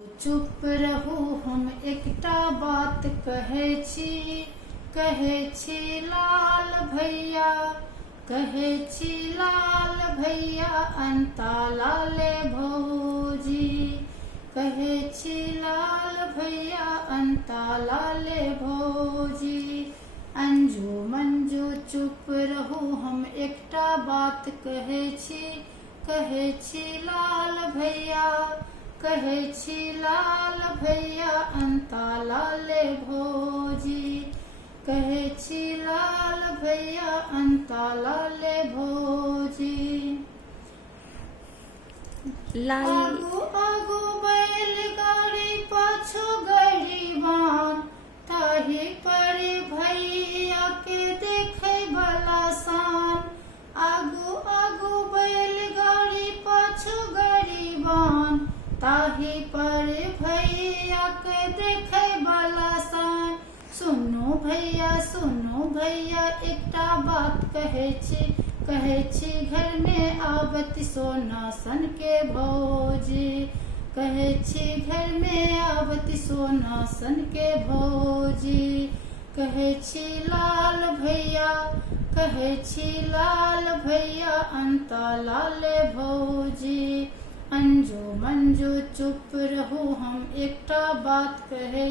चुप रहू हम एकटा बात कहै छी लाल भैया, कहै छी लाल भैया अंता लाले भौजी, कहै छी लाल भैया अंता लाले भौजी। अंजू मंजू चुप रहू हम एकटा बात कहै छी लाल भैया, कहै छी लाल भैया अंता लाले भौजी, कहै छी लाल भैया अंता लाले भौजी। आगू आगू बैलगाड़ी पाछू गरीबान, ताही पर भैया के देखे वाला शान। आगू आगू बैलगाड़ी पाछू गरीबान, ताही पर भैया के देखे वाला शान। सुनो भैया एकटा बात कहै छी घर में आबत सोना सन के भौजी, कहै छी घर में आबत सोना सन के भौजी। कहै छी लाल भैया, कहै छी लाल भैया अंता लाले भौजी। अंजू मंजू चुप रहू हम एकटा बात कहै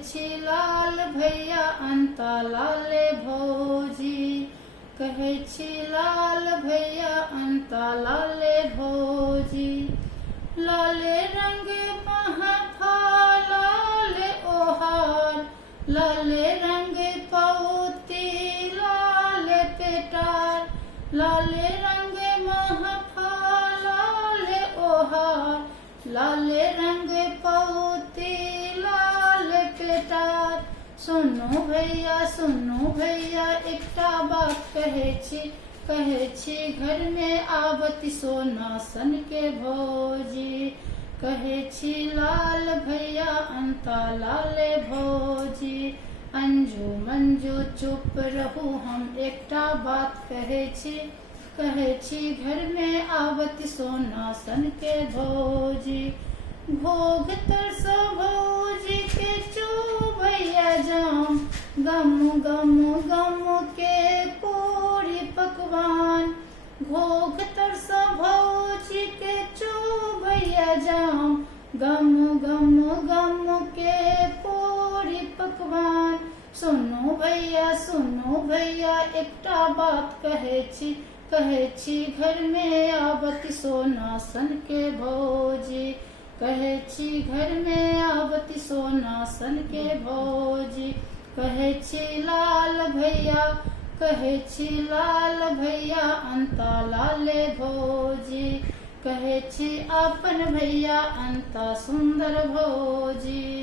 छी लाल भैया अंता लाले भौजी, कहै छी लाल भैया अंता लाले भौजी। लाले रंग महफा लाले ओहार, लाले रंग पौती लाले पेटार, लाले रंग महफा लाले ओहार, लाले रंग पौती लाले पेटार। सुनो भैया एकटा बात कहै छी घर में आबती सोना सन के भौजी, कहै छी लाल भैया अंता लाले भौजी। अंजू मंजू चुप रहू हम एकटा बात कहै छी घर में आबती सोना सन के भौजी। भोग तरसो भौजी के चूबैया जाम, गम गम गम के पूरी पकवान। भोग तरसो भौजी के चूबैया जाम, गम गम गम के पूरी पकवान। सुनो भैया एकटा बात कहै छी घर में आबती सोना सन के भौजी, कहै छी घर में आबती सोना सन के भौजी। कहै छी लाल भैया, कहै छी लाल भैया अंता लाले भौजी, कहै छी अपन भैया अंता सुंदर भौजी।